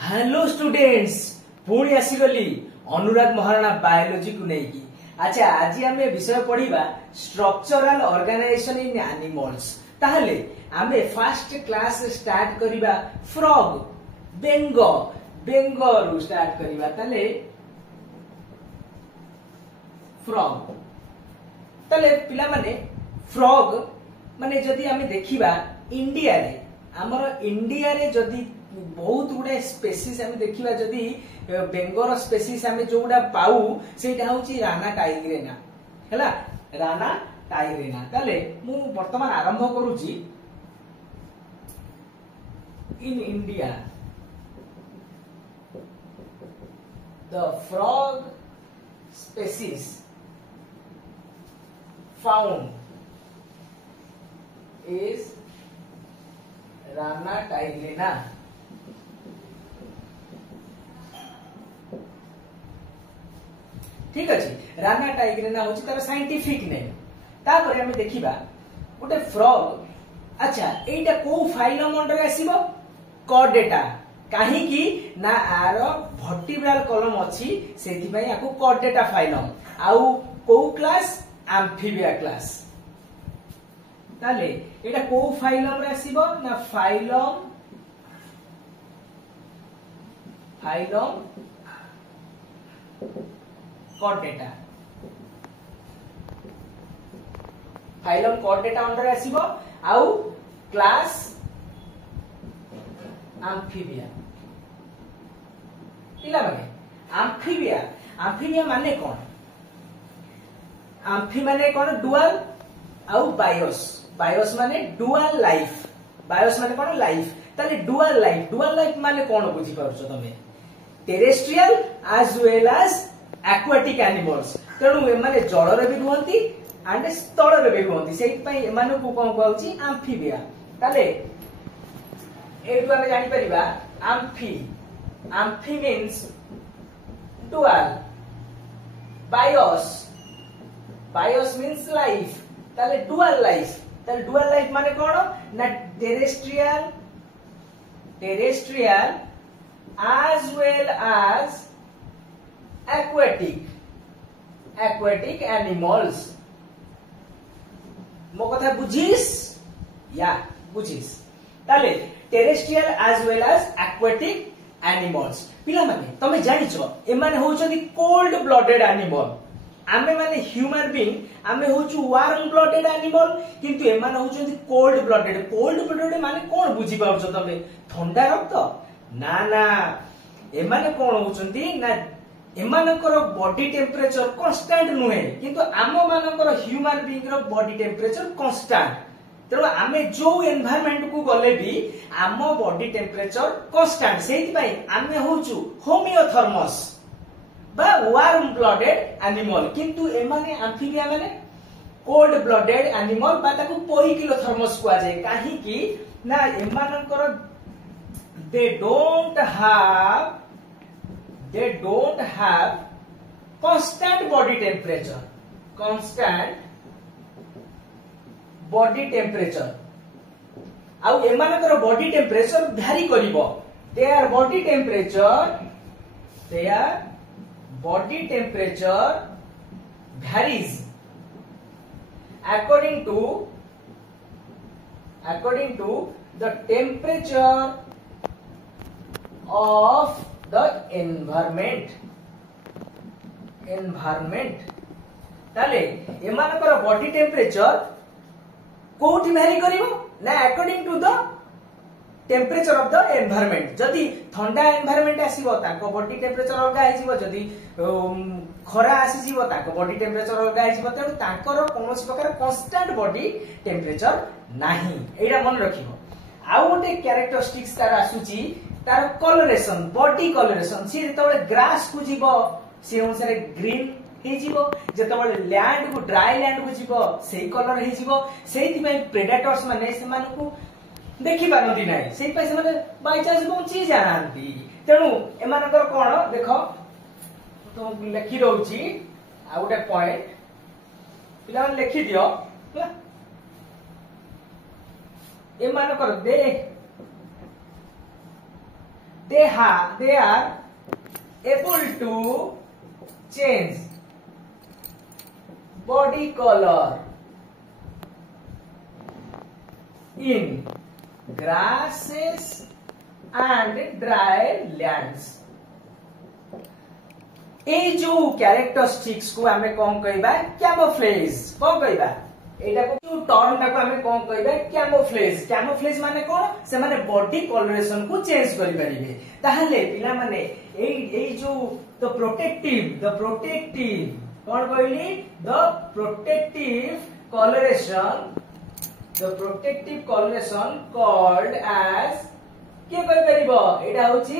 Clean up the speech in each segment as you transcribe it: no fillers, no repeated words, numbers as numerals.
Hello students पुणी आसीगली अनुराग Maharana biology को नहीं। अच्छा आज आम विषय पढ़ा स्ट्रक्चरल ऑर्गेनाइजेशन इन एनिमल्स। ताहले आमे फर्स्ट क्लास स्टार्ट करिबा फ्रॉग बेंग बेंग रु स्टार्ट करिबा। ताले फ्रॉग ताले पिला माने फ्रॉग माने जदि आमे देखिबा इंडिया रे हमर इंडिया रे जदि बहुत गुडे स्पेसीज आमे देखिबा जदि बेंगर स्पेसीज आमे जोडा पाऊ सेटा होची राना टाइग्रेना हैला राना टाइग्रेना। ताले मु वर्तमान आरंभ करूची in India the frog species found is Rana tigrina। ठीक अछि राना टाइग्रेना होची तार साइंटिफिक नेम। तापर हम देखिबा गोटे फ्रॉग। अच्छा एटा को फाइलम अंडर आसीबो कॉर्डेटा काहे की ना आर वर्टिब्रल कॉलम अछि सेति पई आकु कॉर्डेटा फाइलम आउ को क्लास एम्फीबिया क्लास। ताले एटा को फाइलम रे आसीबो ना phylum chordata phylum chordata under आसीबो आउ क्लास एम्फीबिया। पिला माने एम्फीबिया माने कोन एम्फी माने कोन डुअल आउ बायोस माने डुअल लाइफ बायोस माने कोन लाइफ। ताले डुअल लाइफ माने कोन बुझी पाउछो तमे terrestrial as well as aquatic animals. तेणु एमाने जल रे भी रुहंती एंड स्थल रे भी रुहंती सेहि पई एमाने को कोन कहउची एम्फीबिया। ताले एटु हम जानि परिबा amphi means dual bios means life. ताले डुअल लाइफ माने कोन ना terrestrial as well as aquatic animals। मो कथा बुझिस या बुझिस। ताले terrestrial as well as aquatic animals। पिला माने तमे जानिछो ए माने होचोदी कोल्ड ब्लडेड एनिमल। आमे माने ह्यूमन बीइंग आमे होचु वार्म ब्लडेड एनिमल किंतु ए माने होचोदी कोल्ड ब्लडेड माने कोन बुझी पाउछो तमे ठंडा रक्त ना ना एमाने कोन होचंती ना एमानकर बॉडी टेम्परेचर कांस्टेंट नुहे किंतु आम मानकर ह्यूमन बीइंग रो बॉडी टेम्परेचर कांस्टेंट। तेरो आमे जो एनवायरनमेंट को गले भी आम बॉडी टेम्परेचर कांस्टेंट सेति पई आमे होचु होमियोथर्मस बा वार्म ब्लडेड एनिमल किंतु एमाने एम्फीबिया माने कोल्ड ब्लडेड एनिमल बा ताकू पोइकिलोथर्मस कुआ जाय काहे की ना एमानकर they don't have constant body temperature आउ एमानकर बॉडी टेम्परेचर भ्यारी करिवो। their body temperature varies according to the temperature of the environment। ताले एमानकर बॉडी टेम्परेचर कोठी भ्यारी करिवो ना according to the temperature of the environment. जदी ठंडा एनवायरनमेंट आसीबो ताको बॉडी टेम्परेचर अलगा आइजिवो जदी खरा आसीजिवो ताको बॉडी टेम्परेचर अलगा आइजिवो। तेणु ताकर कोनोसी प्रकार कांस्टेंट बॉडी टेम्परेचर नाही एडा मन रखिबो। आउ गोटे कैरेक्टरिस्टिक्स तार आसुची तार कलरेशन बॉडी कलरेशन सी जेतबे ग्रास को जीवो से अनुसार ग्रीन हे जीवो जेतबे लैंड को ड्राई लैंड को जीवो सेही कलर हे जीवो। सेहिति पई प्रेडेटर्स माने से मानकु देखि पारंती नाही सेहि पई से माने बाय चांस पहुंची जानांती। तेणु एमानकर कोन देखो तो लिखि रहउची आ गोटे पॉइंट पिला लिखि दियो एमानकर दे they are able to change body color in grasses and dry lands. ए जो कैरेक्टरिस्टिक्स को हमें कौन कहबा कैमोफ्लेज कौन कहबा एटा को जो टर्म टा को हमें कौन कहबा कैमोफ्लेज माने कोन से माने बॉडी कलरेशन को चेंज करि परिबे ताहले पिला माने ए जो द प्रोटेक्टिव कौन कहली the protective colouration called as के कहि परिबो एटा होची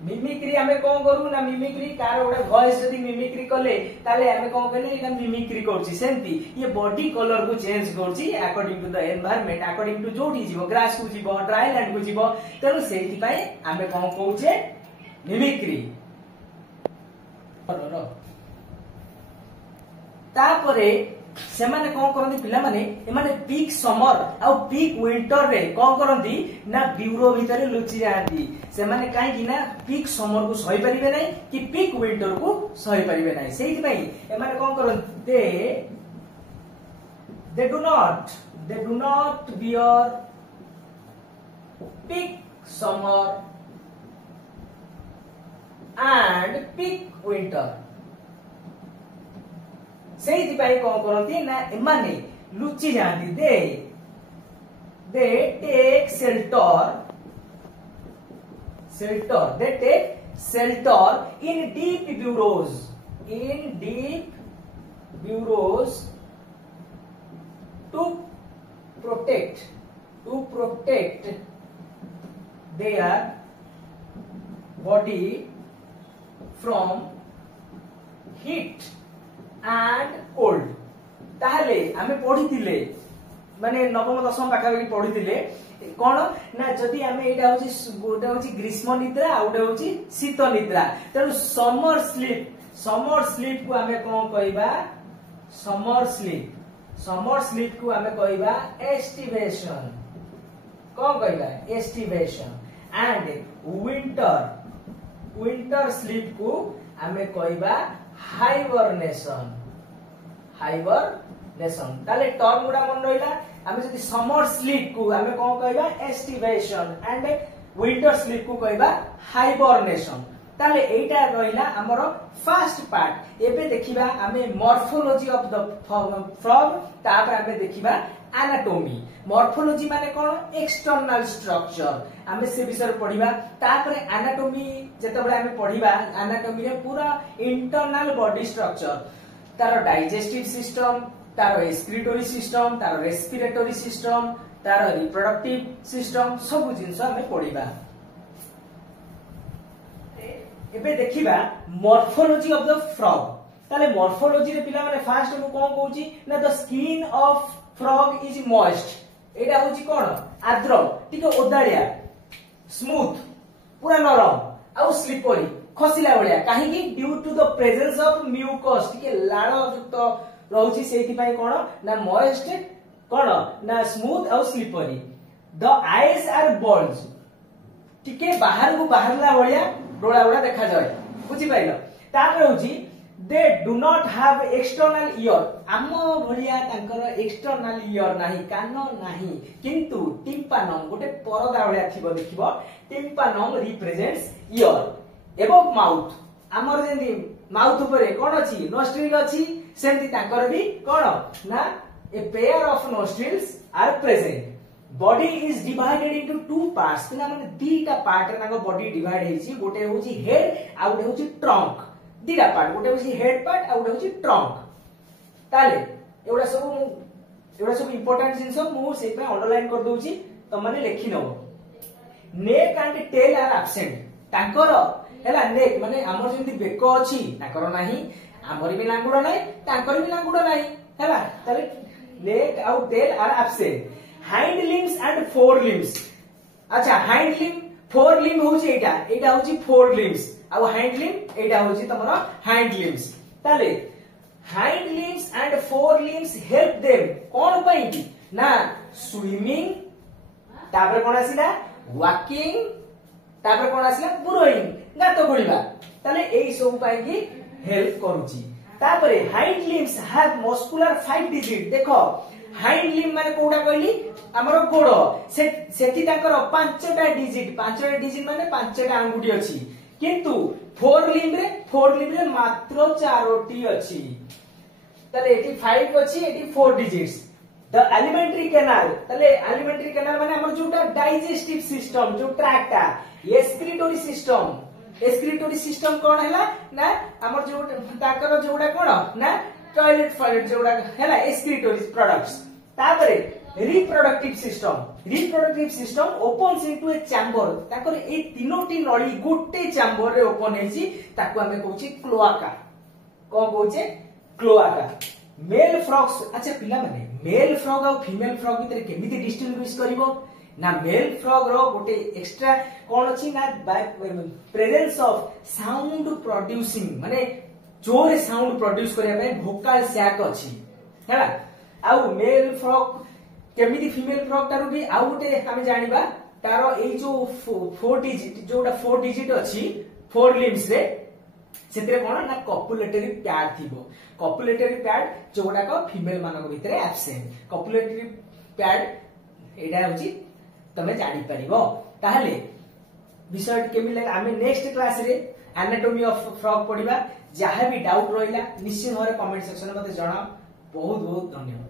मिमिक्री हमें कौन करू ना मिमिक्री कार गोटे वॉइस जदी मिमिक्री कले ताले हमें कौन कहले एटा मिमिक्री करछि सेंती ये बॉडी कलर को चेंज करछि according to the environment according to जोडी जीवो ग्रास को जीवो ड्राई लैंड को जीवो तेनु सेति पई हमें कौन कहउछे मिमिक्री तापरे से माने कौन करंती पिला माने ए माने पीक समर आ पीक विंटर रे कौन करंती ना ब्यूरो भीतर लुचि जांती से माने काहे कि ना पीक समर को सही परिबे नै कि पीक विंटर को सही परिबे नै सेहि पई ए माने कौन करंती they do not bear peak summer and peak winter सेही पाई कौन करती ना एमाने लुचि जाती they take shelter in deep burrows to protect their body from heat and cold ताहले हमें पढ़िथिले माने नवम दशम पाखापाखि पढ़िथिले कोन ना जदि हमें एटा होची गोटे होची ग्रीष्म निद्रा आ गोटे होची शीत निद्रा तेनु समर स्लीप को हमें कोन कहबा समर स्लीप को हमें कहबा एस्टिवेशन कोन कहबा एस्टिवेशन एंड विंटर स्लीप को हमें कहबा हाइबरनेशन ताले टर्म गुडा मन रहिला हमें जदी समर स्लीप को हमें कोन कहबा एस्टिवेशन एंड विंटर स्लीप को कहबा हाइबरनेशन ताले एटा रहिला हमर फर्स्ट पार्ट एबे देखिबा हमें मॉर्फोलॉजी ऑफ द फ्रॉग तापर हमें देखिबा एनाटॉमी मॉर्फोलॉजी माने कोन एक्सटर्नल स्ट्रक्चर हमें से विषय पढिबा तापर एनाटॉमी जेतबे हमें पढिबा एनाटॉमी रे पूरा इंटरनल बॉडी स्ट्रक्चर तार डाइजेस्टिव सिस्टम तार एक्सक्रीटरी सिस्टम तार रेस्पिरेटरी सिस्टम तार रिप्रोडक्टिव सिस्टम सब जिंस हमें पढिबा एबे देखिबा मॉर्फोलॉजी ऑफ द फ्रॉग ताले मॉर्फोलॉजी रे पिला माने फर्स्ट मु कोन कहूची ना the skin of frog is moist एटा होची कोन आर्द्र टिके ओदाळिया स्मूथ पूरा नरम आ स्लिपरी खसिला बलिया काहे कि due to the presence of mucus टिके लाळ युक्त रहउची सेति पई कोन ना मॉइस्ट कोन ना स्मूथ आ slippery the eyes are bulge टिके बाहर को बाहरला बलिया डोळा उडा देखा जाय बुझी पाइलो तापर होची they do not have external ear आम भलिया तांकर एक्सटर्नल ईयर नाही कान नाही किंतु टिम्पानम गोटे परदा भलिया थिबो देखिबो टिम्पानम रिप्रेजेंट्स ईयर एबो माउथ हमर जेंदी माउथ ऊपर कोन अछि नोस्ट्रिल अछि सेंती तांकर भी कोन ना a pair of nostrils are present body is divided into two parts पिला माने दीटा पार्ट रे तांको बॉडी डिवाइड हेछि गोटे होछि हेड आ गोटे होछि ट्रंक दीटा पार्ट गोटे होछि हेड पार्ट आ गोटे होछि ट्रंक ताले एवडा सब इंपोर्टेंट जिंस मु से पे अंडरलाइन कर दोछि त माने लेखि नबो neck and tail are absent तांकर हैला नेक माने हमर जेंती बेको अछि तांकर नाही हमर भी लांगुडा नाही तांकर भी लांगुडा नाही हैला ताले नेक आउ tail are absent hind limbs and fore limbs अच्छा हाइंड लिम फोर लिम होची एटा होची फोर लिम्स आ हाइंड लिम एटा होची तमरा हाइंड लिम्स ताले hind limbs and fore limbs help them कोन पई ना स्विमिंग तापर कोन आसीला वाकिंग तापर कोन आसला बुरोइंग गात गोलिबा ताले एई सब पाई की हेल्प करूची तापरे hind limbs have muscular 5 digit देखो हाइंड लिम्ब माने कोडा कहली हमरो गोड़ सेठी ताकर 5टा डिजिट माने 5टा अंगुठी अछि किंतु फोर लिम्ब रे मात्र 4टी अछि तले एटी 5 अछि eighty 4 digits the elementary canal तले एलिमेंटरी कैनाल माने हमर जोटा डाइजेस्टिव सिस्टम जो ट्रैक्टा एस्क्रिटोरी सिस्टम कोन हैला ना हमर जो ताकर जोडा कोन ना टॉयलेट जोडा हैला एस्क्रिटोरी प्रोडक्ट्स तापरे रिप्रोडक्टिव सिस्टम ओपन्स इनटू ए चैम्बर ताकर ए तीनोटी नळी गोटे चैम्बर रे ओपन हेची ताको हमें कहूची क्लोआका को कहूचे क्लोआका मेल फ्रॉग्स अच्छा पिला माने मेल फ्रॉग और फीमेल फ्रॉग भीतर केमिति डिस्टिंग्विश करिवो ना मेल फ्रॉग रो गोटे एक्स्ट्रा कोन अछि ना प्रेजेंस ऑफ साउंड प्रोड्यूसिंग माने जोरे साउंड प्रोड्यूस करिया में वोकल सैक अछि हैला आउ मेल फ्रॉग केमिति फीमेल फ्रॉग तारो भी आउ गोटे हम जानिबा तारो एई जो 4 डिजिट जोटा 4 डिजिट अछि 4 लिम्स रे सेतरे कोन ना कॉपुलेटरी पैड थिबो कॉपुलेटरी पैड जोटा को फीमेल मानको भितरे एब्सेंट कॉपुलेटरी पैड एडा होची तमे जानि परिबो ताहले विषय केमि लाग आमे नेक्स्ट क्लास रे एनाटॉमी ऑफ फ्रॉग पढिबा जहां भी डाउट रहिला निश्चित भाବରେ कमेंट सेक्शन में मते जणाओ बहुत बहुत धन्यवाद।